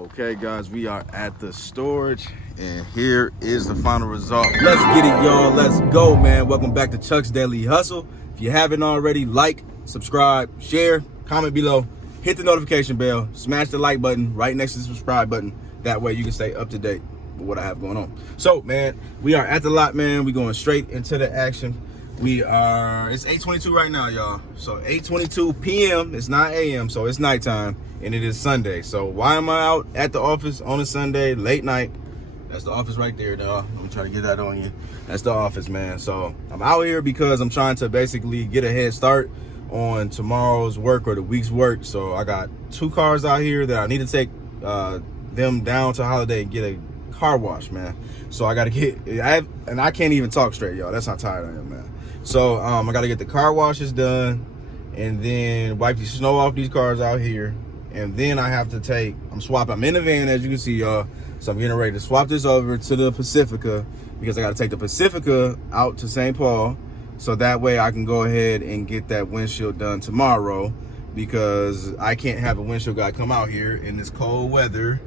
Okay, guys, we are at the storage, and here is the final result. Let's get it, y'all. Let's go, man. Welcome back to Chuck's Daily Hustle. If you haven't already, like, subscribe, share, comment below, hit the notification bell, smash the like button right next to the subscribe button. That way you can stay up to date with what I have going on. So, man, we are at the lot, man. We're going straight into the action. It's 8:22 right now, y'all. So 8:22 p.m. It's not a.m., so it's nighttime, and it is Sunday. So why am I out at the office on a Sunday, late night? That's the office right there, dog. I'm trying to get that on you. That's the office, man. So I'm out here because I'm trying to basically get a head start on tomorrow's work or the week's work. So I got 2 cars out here that I need to take them down to Holiday and get a car wash, man. So I got to get, and I can't even talk straight, y'all. That's how tired I am, man. So I got to get the car washes done and then wipe the snow off these cars out here. And then I have to I'm in the van, as you can see, y'all. So I'm getting ready to swap this over to the Pacifica because I got to take the Pacifica out to St. Paul. So that way I can go ahead and get that windshield done tomorrow, because I can't have a windshield guy come out here in this cold weather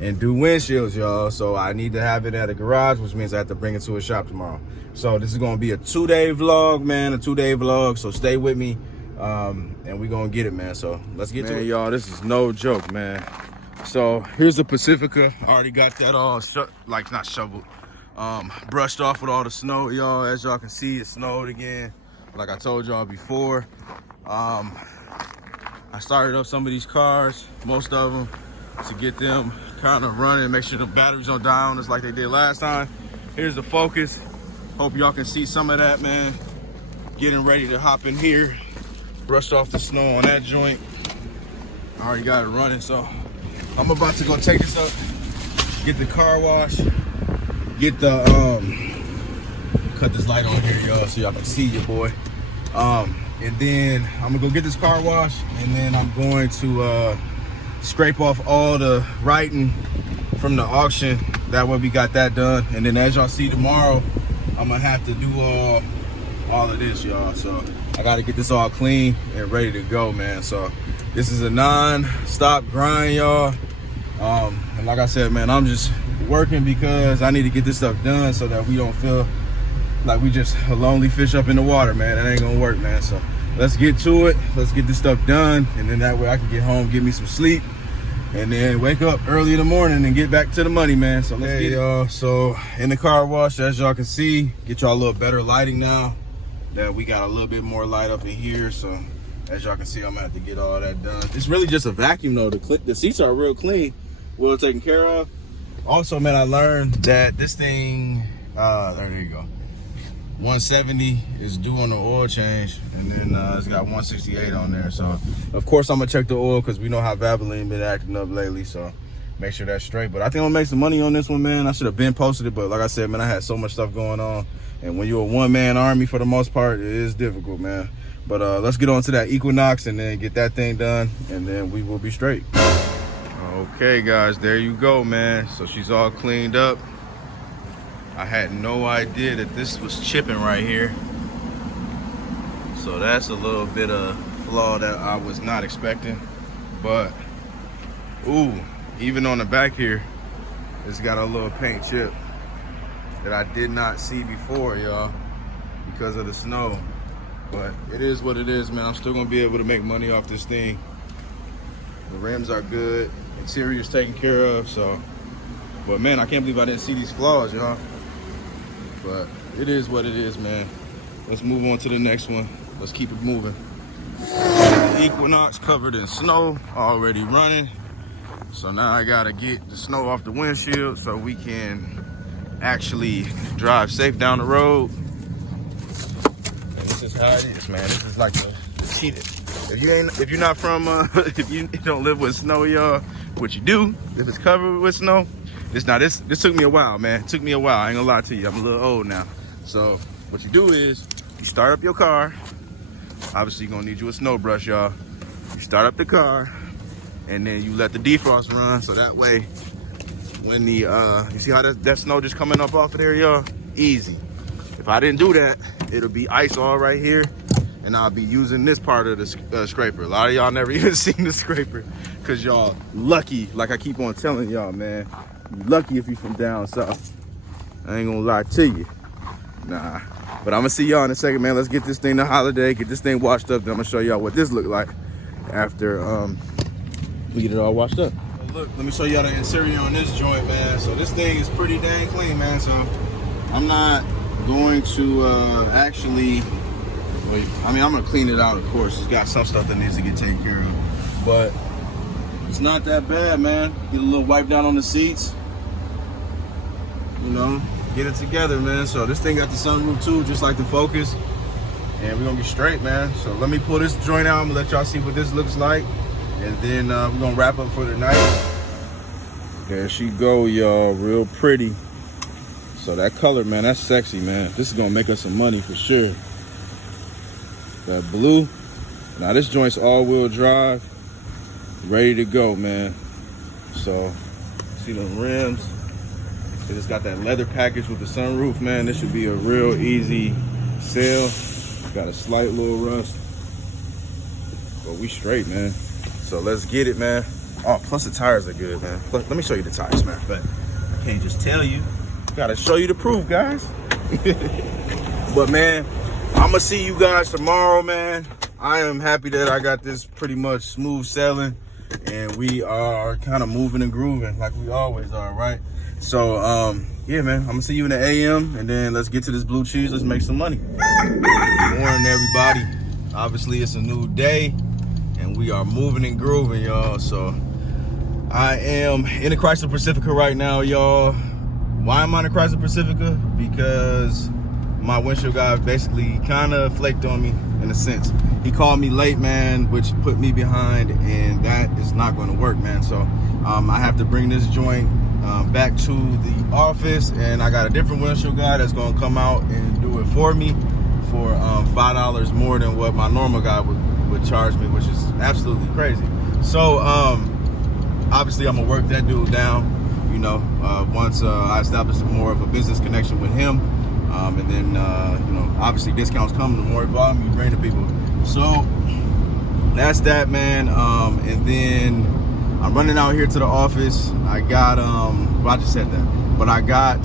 and do windshields, y'all. So I need to have it at a garage, which means I have to bring it to a shop tomorrow. So this is going to be a 2-day vlog, man, a 2-day vlog. So stay with me, and we're going to get it, man. So let's get to it. Y'all, this is no joke, man. So here's the Pacifica. I already got that all not shoveled, brushed off with all the snow, y'all. As y'all can see, it snowed again, like I told y'all before. I started up some of these cars, most of them, to get them kind of running, make sure the batteries don't die on us like they did last time. Here's the Focus. Hope y'all can see some of that, man. Getting ready to hop in here. Brushed off the snow on that joint. I already got it running, so I'm about to go take this up, get the car wash, get the cut this light on here, y'all, so y'all can see your boy. And then I'm gonna go get this car wash, and then I'm going to scrape off all the writing from the auction. That way we got that done. And then as y'all see tomorrow, I'm gonna have to do all of this, y'all. So I gotta get this all clean and ready to go, man. So this is a non-stop grind, y'all. And like I said, man, I'm just working because I need to get this stuff done so that we don't feel like we just a lonely fish up in the water, man. That ain't gonna work, man. So let's get to it. Let's get this stuff done, and then that way I can get home, get me some sleep, and then wake up early in the morning and get back to the money, man. So let's get it, y'all. So in the car wash, as y'all can see, get y'all a little better lighting now that we got a little bit more light up in here. So as y'all can see, I'm gonna have to get all that done. It's really just a vacuum though. The seats are real clean, well taken care of. Also, man, I learned that this thing, there you go. 170 is due on the oil change, and then it's got 168 on there. So of course I'm gonna check the oil because we know how Valvoline been acting up lately, so make sure that's straight. But I think I'm gonna make some money on this one, man. I should have been posted it, but like I said, man, I had so much stuff going on, and when you're a one-man army, for the most part, it is difficult, man. But let's get on to that Equinox and then get that thing done, and then we will be straight. Okay, guys, there you go, man. So she's all cleaned up. I had no idea that this was chipping right here. So that's a little bit of flaw that I was not expecting. But, ooh, even on the back here, it's got a little paint chip that I did not see before, y'all, because of the snow. But it is what it is, man. I'm still gonna be able to make money off this thing. The rims are good, interior's taken care of, so. But man, I can't believe I didn't see these flaws, y'all. But it is what it is, man. Let's move on to the next one. Let's keep it moving. The Equinox covered in snow, already running. So now I gotta get the snow off the windshield so we can actually drive safe down the road. And this is how it is, man. This is like the cheetah. If you're not from, if you don't live with snow, y'all, what you do, if it's covered with snow, this took me a while, man. It took me a while. I ain't gonna lie to you. I'm a little old now. So what you do is you start up your car. Obviously, you're gonna need you a snow brush, y'all. You start up the car, and then you let the defrost run. So that way, when the you see how that snow just coming up off of there, y'all? Easy. If I didn't do that, it'll be ice all right here, and I'll be using this part of the scraper. A lot of y'all never even seen the scraper because y'all lucky, like I keep on telling y'all, man. You lucky if you from down south. I ain't gonna lie to you. Nah, but I'm gonna see y'all in a second, man. Let's get this thing to holiday, get this thing washed up, then I'm gonna show y'all what this look like after we get it all washed up. So look, let me show y'all the interior on this joint, man. So this thing is pretty dang clean, man. So I'm not going to actually, I mean, I'm gonna clean it out, of course. It's got some stuff that needs to get taken care of, but it's not that bad, man. Get a little wipe down on the seats, you know, get it together, man. So this thing got the sunroof too, just like the Focus, and we're gonna be straight, man. So let me pull this joint out. I'm gonna let y'all see what this looks like, and then we're gonna wrap up for the night. There she go, y'all, real pretty. So that color, man, that's sexy, man. This is gonna make us some money for sure. That blue. Now this joint's all-wheel drive, ready to go, man. So see the rims. It just got that leather package with the sunroof, man. This should be a real easy sale. Got a slight little rust, but we straight, man. So let's get it, man. Oh, plus the tires are good, man. Let me show you the tires, man. But I can't just tell you. Gotta show you the proof, guys. But man, I'm gonna see you guys tomorrow, man. I am happy that I got this pretty much smooth sailing, and we are kind of moving and grooving like we always are, right? So yeah, man, I'm gonna see you in the AM, and then let's get to this blue cheese. Let's make some money. Good morning, everybody. Obviously it's a new day, and we are moving and grooving, y'all. So I am in the Chrysler Pacifica right now, y'all. Why am I in the Chrysler Pacifica? Because my windshield guy basically kind of flaked on me in a sense. He called me late, man, which put me behind, and that is not going to work, man. So I have to bring this joint back to the office, and I got a different windshield guy that's going to come out and do it for me for $5 more than what my normal guy would charge me, which is absolutely crazy. So obviously I'm gonna work that dude down, you know, once I establish more of a business connection with him, and then you know, obviously discounts come, the more volume you bring to people. So that's that, man. And then I'm running out here to the office. I got well, I just said that, but I got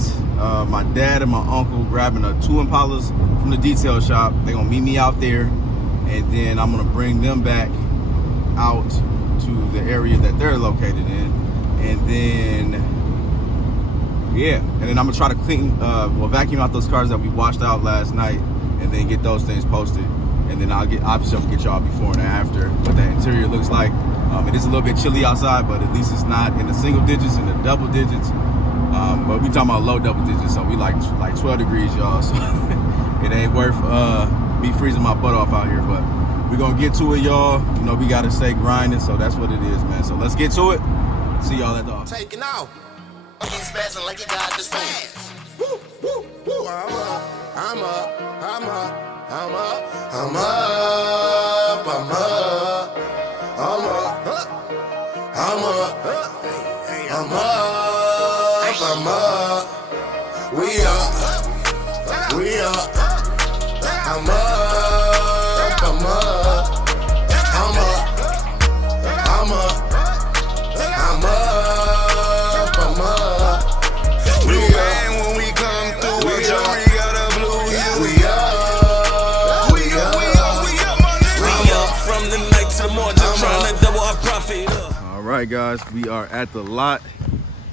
my dad and my uncle grabbing 2 Impalas from the detail shop. They're gonna meet me out there, and then I'm gonna bring them back out to the area that they're located in, and then yeah, and then I'm gonna try to clean, vacuum out those cars that we washed out last night, and then get those things posted, and then obviously I'll get y'all before and after what that interior looks like. It is a little bit chilly outside, but at least it's not in the single digits, in the double digits. But we talking about low double digits, so we like 12 degrees, y'all. So it ain't worth me freezing my butt off out here, but we're gonna get to it, y'all. You know, we gotta stay grinding, so that's what it is, man. So let's get to it. See y'all at the office. Taking out. He's spazzing like he got this thing. Woo, woo, woo. I'm up. We up. I'm up. We bang when we come through. We jewelry got a blue hue. We up, my nigga. We up from the night to the morning, just trying to double our profit. All right, guys, we are at the lot.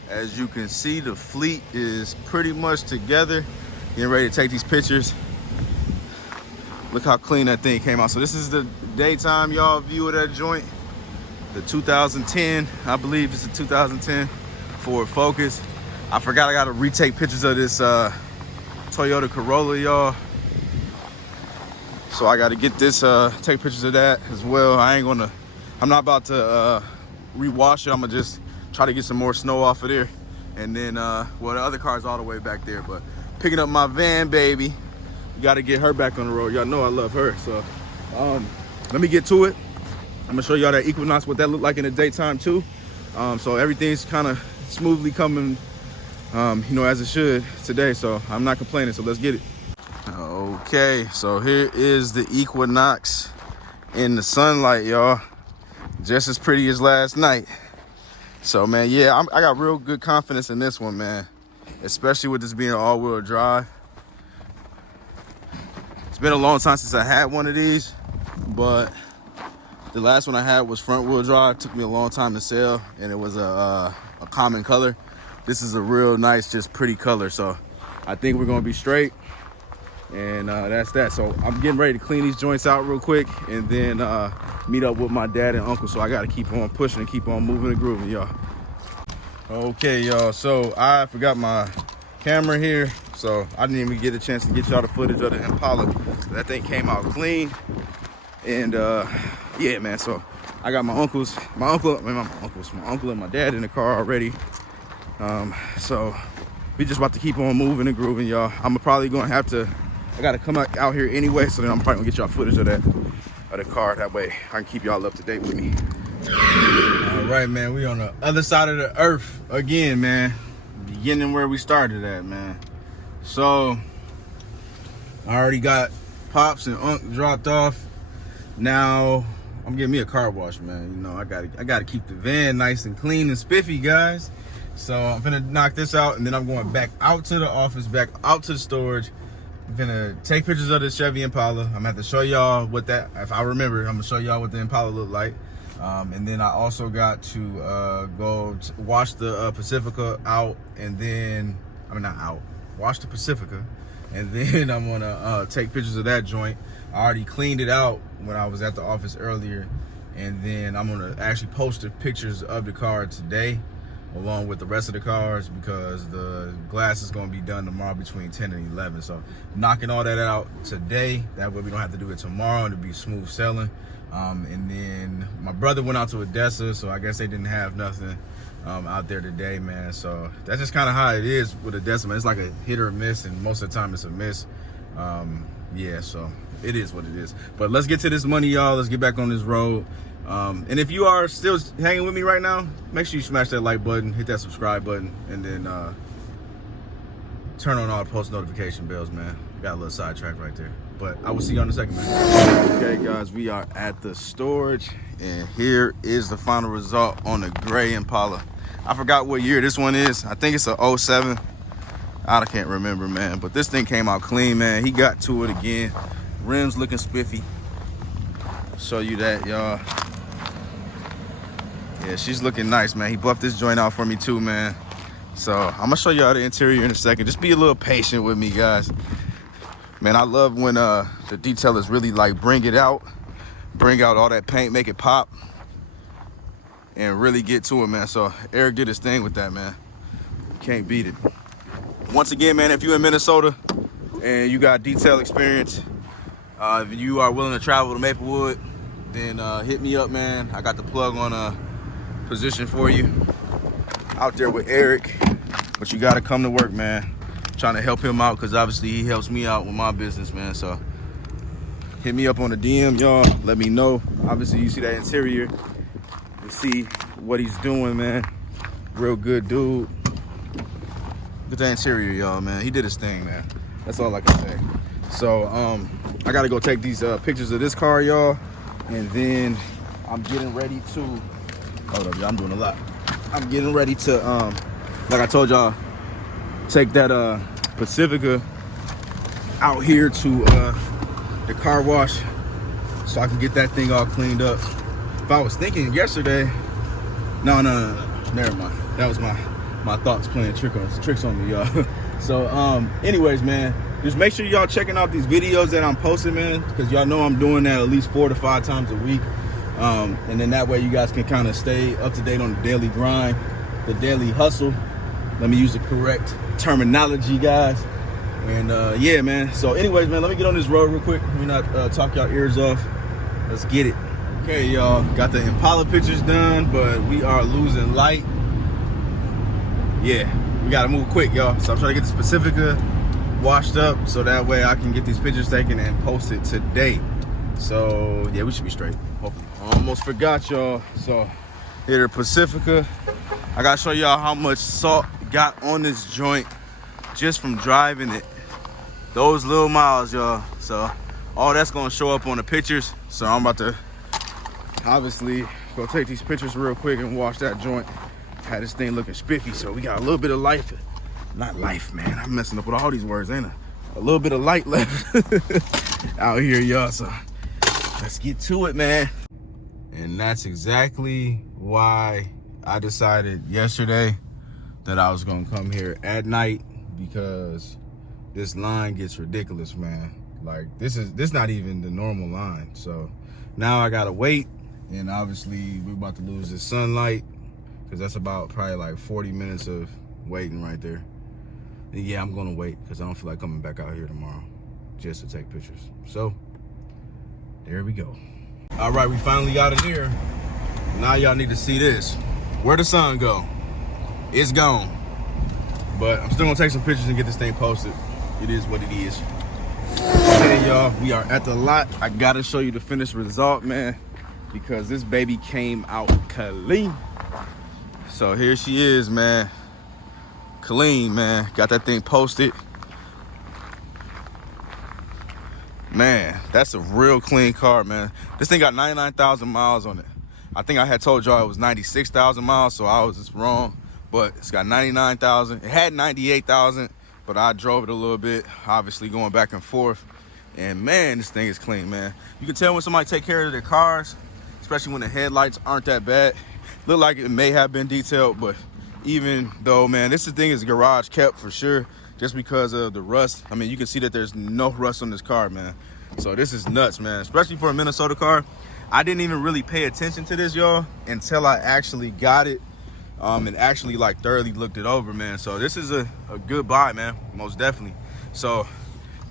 As you can see, the fleet is pretty much together, getting ready to take these pictures. Look how clean that thing came out. So this is the daytime, y'all, view of that joint. The 2010, I believe it's a 2010 Ford Focus. I forgot I gotta retake pictures of this Toyota Corolla, y'all. So I gotta get this, take pictures of that as well. I'm not about to rewash it. I'm gonna just try to get some more snow off of there. And then, well, the other car's all the way back there, but picking up my van, baby. You gotta get her back on the road. Y'all know I love her, so let me get to it. I'm gonna show y'all that Equinox, what that looked like in the daytime too. So everything's kind of smoothly coming, you know, as it should today, so I'm not complaining, so let's get it. Okay. Okay, so here is the Equinox in the sunlight, y'all. Just as pretty as last night. So, man, yeah, I got real good confidence in this one, man. Especially with this being all-wheel drive. It's been a long time since I had one of these, but the last one I had was front-wheel drive. It took me a long time to sell, and it was a common color. This is a real nice, just pretty color. So I think we're gonna be straight. And that's that. So I'm getting ready to clean these joints out real quick and then meet up with my dad and uncle. So I got to keep on pushing and keep on moving and grooving, y'all. Okay, y'all. So I forgot my camera here. So I didn't even get a chance to get y'all the footage of the Impala. That thing came out clean. And yeah, man. So I got my uncle and my dad in the car already. So we just about to keep on moving and grooving, y'all. I'm probably going to have to, I got to come out here anyway, so then I'm probably going to get y'all footage of the car. That way I can keep y'all up to date with me. All right, man, we on the other side of the earth again, man. Beginning where we started at, man. So I already got Pops and Unc dropped off. Now I'm getting me a car wash, man. You know, I gotta keep the van nice and clean and spiffy, guys. So I'm gonna knock this out, and then I'm going back out to the office, back out to the storage. I'm gonna take pictures of the Chevy Impala. I'm gonna have to show y'all what that, if I remember, I'm gonna show y'all what the Impala looked like. And then I also got to go wash the Pacifica out, and then, wash the Pacifica. And then I'm gonna take pictures of that joint. I already cleaned it out when I was at the office earlier. And then I'm gonna actually post the pictures of the car today, along with the rest of the cars, because the glass is going to be done tomorrow between 10 and 11. So knocking all that out today, that way we don't have to do it tomorrow, and it'll be smooth sailing. And then my brother went out to Odessa, so I guess they didn't have nothing out there today, man. So that's just kind of how it is with Odessa, man. It's like a hit or a miss, and most of the time it's a miss. Yeah, so it is what it is. But let's get to this money, y'all. Let's get back on this road. And if you are still hanging with me right now, make sure you smash that like button, hit that subscribe button, and then turn on all the post notification bells, man. Got a little sidetrack right there. But I will see you in a second, man. Okay, guys, we are at the storage, and here is the final result on the gray Impala. I forgot what year this one is. I think it's a 07. I can't remember, man. But this thing came out clean, man. He got to it again. Rims looking spiffy. Show you that, y'all. Yeah, she's looking nice, man. He buffed this joint out for me too, man. So I'm gonna show y'all the interior in a second. Just be a little patient with me, guys. Man, I love when the detailers really like bring out all that paint, make it pop, and really get to it, man. So Eric did his thing with that, man. Can't beat it. Once again, man, if you're in Minnesota and you got detail experience, if you are willing to travel to Maplewood, then hit me up, man. I got the plug on a position for you out there with Eric. But you got to come to work, man. Trying to help him out, because obviously he helps me out with my business, man. So hit me up on the DM, y'all. Let me know. Obviously, you see that interior. You see what he's doing, man. Real good dude. Look at that interior, y'all, man. He did his thing, man. That's all I can say. So I gotta go take these pictures of this car, y'all, and then I'm getting ready to, hold up, y'all, I'm doing a lot. I'm getting ready to, like I told y'all, take that Pacifica out here to the car wash so I can get that thing all cleaned up. If I was thinking yesterday, no, never mind. That was my thoughts playing tricks on me, y'all. So anyways, man, just make sure y'all checking out these videos that I'm posting, man, because y'all know I'm doing that at least 4 to 5 times a week. And then that way you guys can kind of stay up to date on the daily grind, the daily hustle. Let me use the correct terminology, guys. And yeah, man. So anyways, man, let me get on this road real quick. Let me not talk y'all ears off. Let's get it. Okay, y'all, got the Impala pictures done, but we are losing light. Yeah, we gotta move quick, y'all. So I'm trying to get this Pacifica washed up so that way I can get these pictures taken and post it today. So yeah, we should be straight, hopefully. Almost forgot, y'all. So here the Pacifica. I gotta show y'all how much salt got on this joint just from driving it. Those little miles, y'all. So all that's gonna show up on the pictures. So I'm about to obviously go take these pictures real quick and wash that joint. Had this thing looking spiffy, so we got a little bit of life. Not life, man. I'm messing up with all these words, ain't I? A little bit of light left out here, y'all. So let's get to it, man. And that's exactly why I decided yesterday that I was gonna come here at night, because this line gets ridiculous, man. Like this not even the normal line. So now I gotta wait, and obviously we're about to lose this sunlight, because that's about probably like 40 minutes of waiting right there. And yeah, I'm gonna wait because I don't feel like coming back out here tomorrow just to take pictures. So there we go. All right, we finally got in here. Now y'all need to see this. Where the sun go? It's gone. But I'm still gonna take some pictures and get this thing posted. It is what it is. Okay, y'all, we are at the lot. I gotta show you the finished result, man, because this baby came out clean. So here she is, man. Clean, man. Got that thing posted. Man, that's a real clean car, man. This thing got 99,000 miles on it. I think I had told y'all it was 96,000 miles, so I was just wrong. But it's got 99,000. It had 98,000, but I drove it a little bit, obviously going back and forth. And man, this thing is clean, man. You can tell when somebody take care of their cars, especially when the headlights aren't that bad. Look like it may have been detailed, but even though, man, this thing is garage kept for sure, just because of the rust. I mean, you can see that there's no rust on this car, man. So this is nuts, man, especially for a Minnesota car. I didn't even really pay attention to this, y'all, until I actually got it and actually like thoroughly looked it over, man. So this is a good buy, man, most definitely. So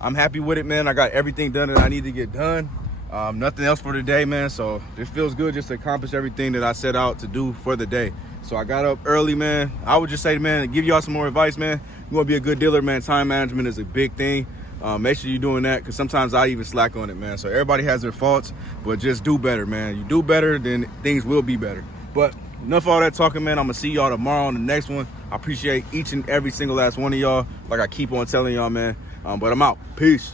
I'm happy with it, man. I got everything done that I need to get done. Nothing else for today, man. So it feels good just to accomplish everything that I set out to do for the day. So I got up early, man. I would just say, man, give y'all some more advice, man. You want to be a good dealer, man. Time management is a big thing. Make sure you're doing that, because sometimes I even slack on it, man. So everybody has their faults, but just do better, man. You do better, then things will be better. But enough of all that talking, man. I'm going to see y'all tomorrow on the next one. I appreciate each and every single last one of y'all, like I keep on telling y'all, man. But I'm out. Peace.